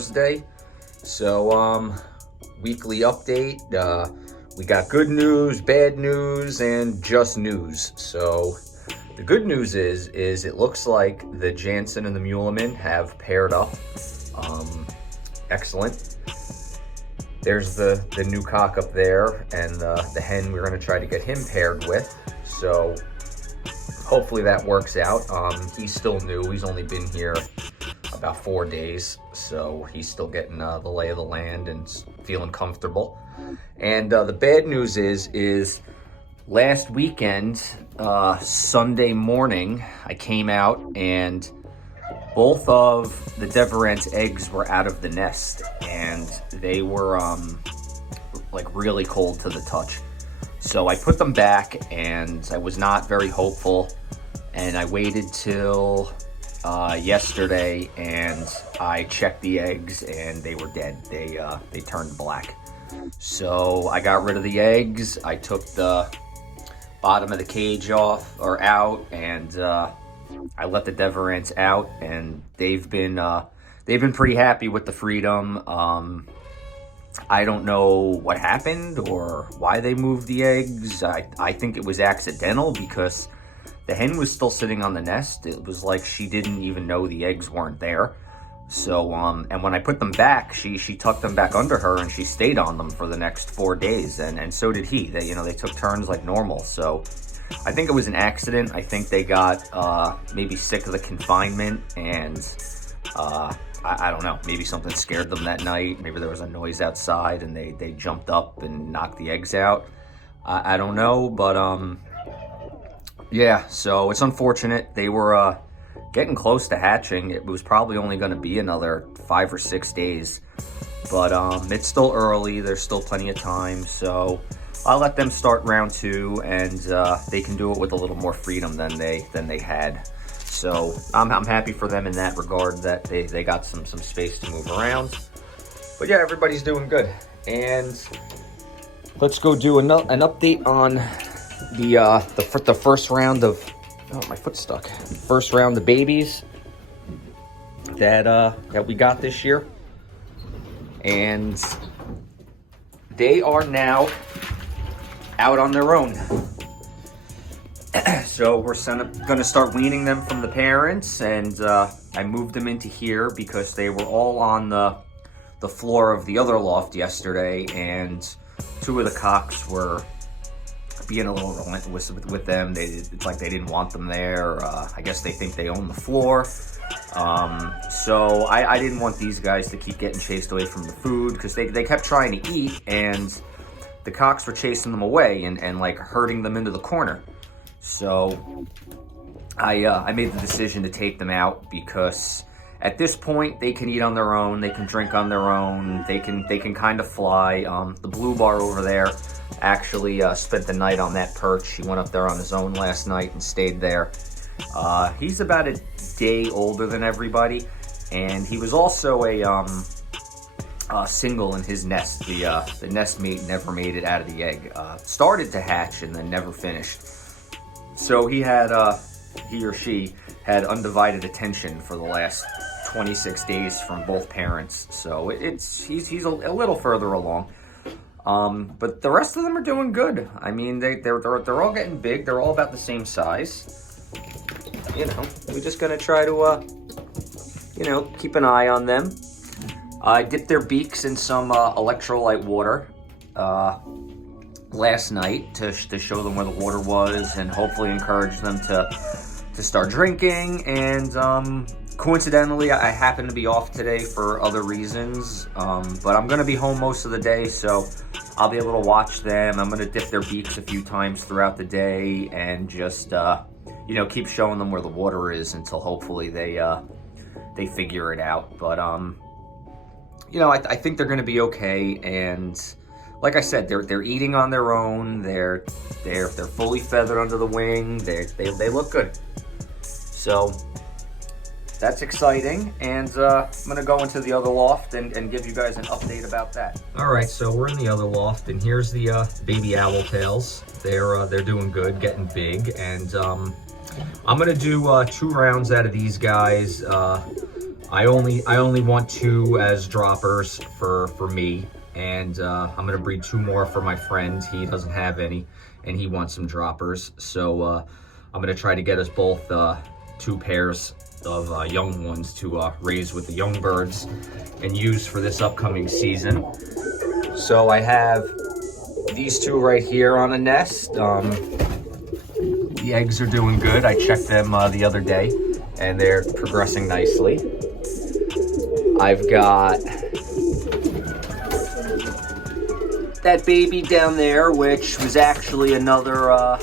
Thursday. So, weekly update. We got good news, bad news, and just news. So, the good news is it looks like the Jansen and the Muleman have paired up. Excellent. There's the new cock up there, and the hen we're going to try to get him paired with. So hopefully that works out. He's still new. He's only been here about 4 days, so he's still getting the lay of the land and feeling comfortable. And the bad news is last weekend, Sunday morning, I came out and both of the Deverant's eggs were out of the nest, and they were like really cold to the touch. So I put them back, and I was not very hopeful, and I waited till yesterday, and I checked the eggs, and they were dead. They turned black. So I got rid of the eggs. I took the bottom of the cage off or out, and I let the Deverants out, and they've been pretty happy with the freedom. I don't know what happened or why they moved the eggs. I think it was accidental because the hen was still sitting on the nest. It was like she didn't even know the eggs weren't there. So, and when I put them back, she tucked them back under her, and she stayed on them for the next 4 days, and so did he. They took turns like normal. So I think it was an accident. I think they got maybe sick of the confinement, and I don't know, maybe something scared them that night. Maybe there was a noise outside and they jumped up and knocked the eggs out. I don't know, but yeah, so it's unfortunate. They were getting close to hatching. It was probably only going to be another 5 or 6 days, but it's still early. There's still plenty of time, so I'll let them start round 2, and they can do it with a little more freedom than they had. So I'm happy for them in that regard, that they got some space to move around. But yeah, everybody's doing good. And let's go do an update on the first round of, oh, my foot's stuck. First round of babies that we got this year. And they are now out on their own. So we're going to start weaning them from the parents, and I moved them into here because they were all on the floor of the other loft yesterday, and 2 of the cocks were being a little relentless with them. It's like they didn't want them there. I guess they think they own the floor. So I didn't want these guys to keep getting chased away from the food, because they kept trying to eat, and the cocks were chasing them away and like herding them into the corner. So I made the decision to take them out, because at this point they can eat on their own, they can drink on their own, they can kind of fly. The blue bar over there actually spent the night on that perch. He went up there on his own last night and stayed there. He's about a day older than everybody, and he was also a single in his nest. The nest mate never made it out of the egg. Started to hatch and then never finished. So he or she had undivided attention for the last 26 days from both parents. So he's a little further along. But the rest of them are doing good. I mean, they're all getting big. They're all about the same size. We're just gonna try to keep an eye on them. I dipped their beaks in some electrolyte water last night to show them where the water was, and hopefully encourage them to start drinking. And coincidentally, I happen to be off today for other reasons, but I'm gonna be home most of the day, so I'll be able to watch them. I'm gonna dip their beaks a few times throughout the day, and just keep showing them where the water is until hopefully they figure it out. But I think they're gonna be okay. And like I said, they're eating on their own. They're fully feathered under the wing. They look good. So that's exciting, and I'm gonna go into the other loft and give you guys an update about that. All right, so we're in the other loft, and here's the baby owl tails. They're doing good, getting big, and I'm gonna do 2 rounds out of these guys. I only want 2 as droppers for me, and I'm gonna breed 2 more for my friend. He doesn't have any, and he wants some droppers. So I'm gonna try to get us both 2 pairs of young ones to raise with the young birds and use for this upcoming season. So I have these 2 right here on a nest. The eggs are doing good. I checked them the other day, and they're progressing nicely. I've got that baby down there, which was actually another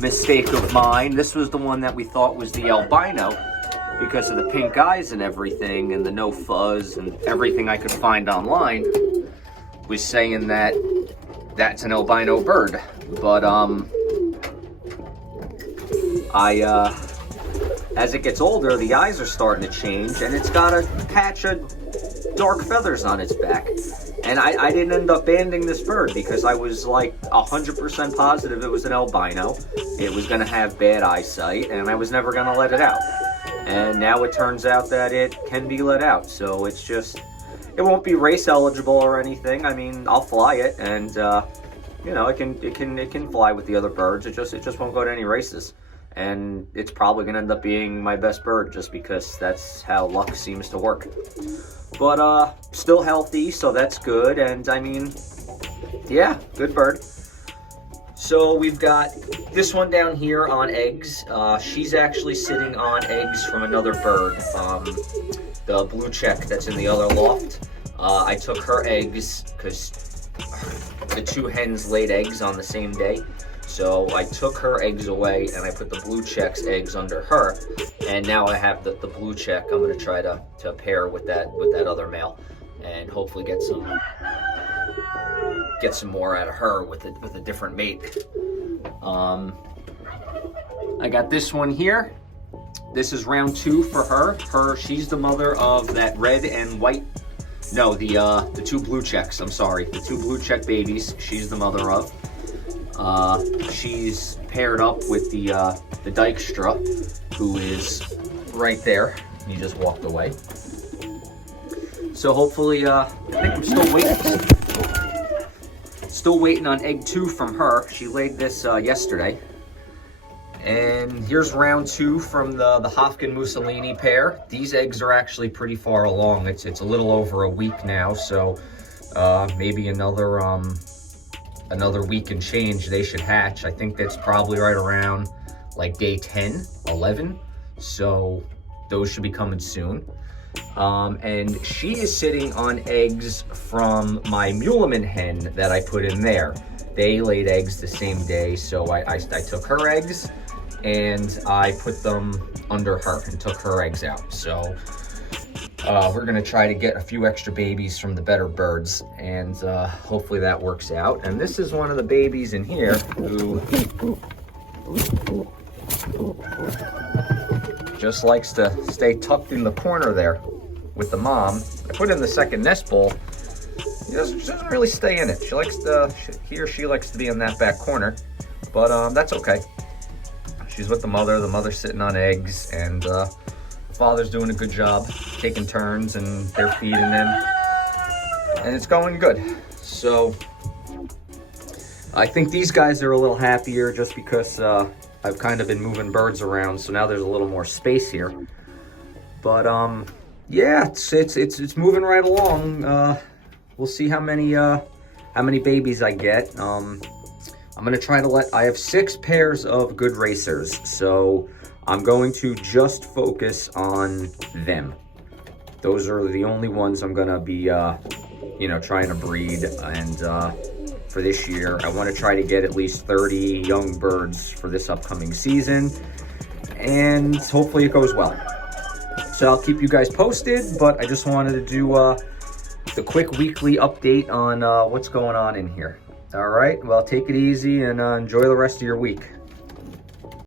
mistake of mine. This was the one that we thought was the albino because of the pink eyes and everything, and the no fuzz, and everything I could find online was saying that that's an albino bird. But as it gets older, the eyes are starting to change, and it's got a patch of dark feathers on its back. And I didn't end up banding this bird because I was like 100% positive it was an albino. It was gonna have bad eyesight, and I was never gonna let it out. And now it turns out that it can be let out. So it's just, it won't be race eligible or anything. I mean, I'll fly it, and you know, it can fly with the other birds. It just won't go to any races. And it's probably gonna end up being my best bird just because that's how luck seems to work. But still healthy, so that's good. And I mean, yeah, good bird. So we've got this one down here on eggs. She's actually sitting on eggs from another bird, the blue check that's in the other loft. I took her eggs because the 2 hens laid eggs on the same day. So I took her eggs away and I put the blue check's eggs under her, and now I have the blue check. I'm gonna try to pair with that other male, and hopefully get some more out of her with a different mate. I got this one here. This is round 2 for her. She's the mother of that red and white. No, the 2 blue checks. I'm sorry, the 2 blue check babies. She's the mother of. She's paired up with the Dykstra, who is right there. He just walked away. So hopefully, I think I'm still waiting on egg 2 from her. She laid this yesterday. And here's round 2 from the Hofkin Mussolini pair. These eggs are actually pretty far along. It's a little over a week now, so maybe another week and change they should hatch. I think that's probably right around like day 10, 11. So those should be coming soon. And she is sitting on eggs from my Muleman hen that I put in there. They laid eggs the same day, so I took her eggs and I put them under her and took her eggs out. So we're gonna try to get a few extra babies from the better birds, and hopefully that works out. And this is one of the babies in here who just likes to stay tucked in the corner there with the mom. I put in the second nest bowl. She doesn't really stay in it. She likes to, he or she likes to be in that back corner, but that's okay. She's with the mother's sitting on eggs, and father's doing a good job taking turns, and they're feeding him, and it's going good. So I think these guys are a little happier just because I've kind of been moving birds around, so now there's a little more space here. But yeah, it's moving right along. We'll see how many babies I get. I'm gonna try to I have 6 pairs of good racers, so I'm going to just focus on them. Those are the only ones I'm gonna be, you know, trying to breed. And for this year, I want to try to get at least 30 young birds for this upcoming season, and hopefully it goes well. So I'll keep you guys posted, but I just wanted to do the quick weekly update on what's going on in here. All right, well, take it easy and enjoy the rest of your week.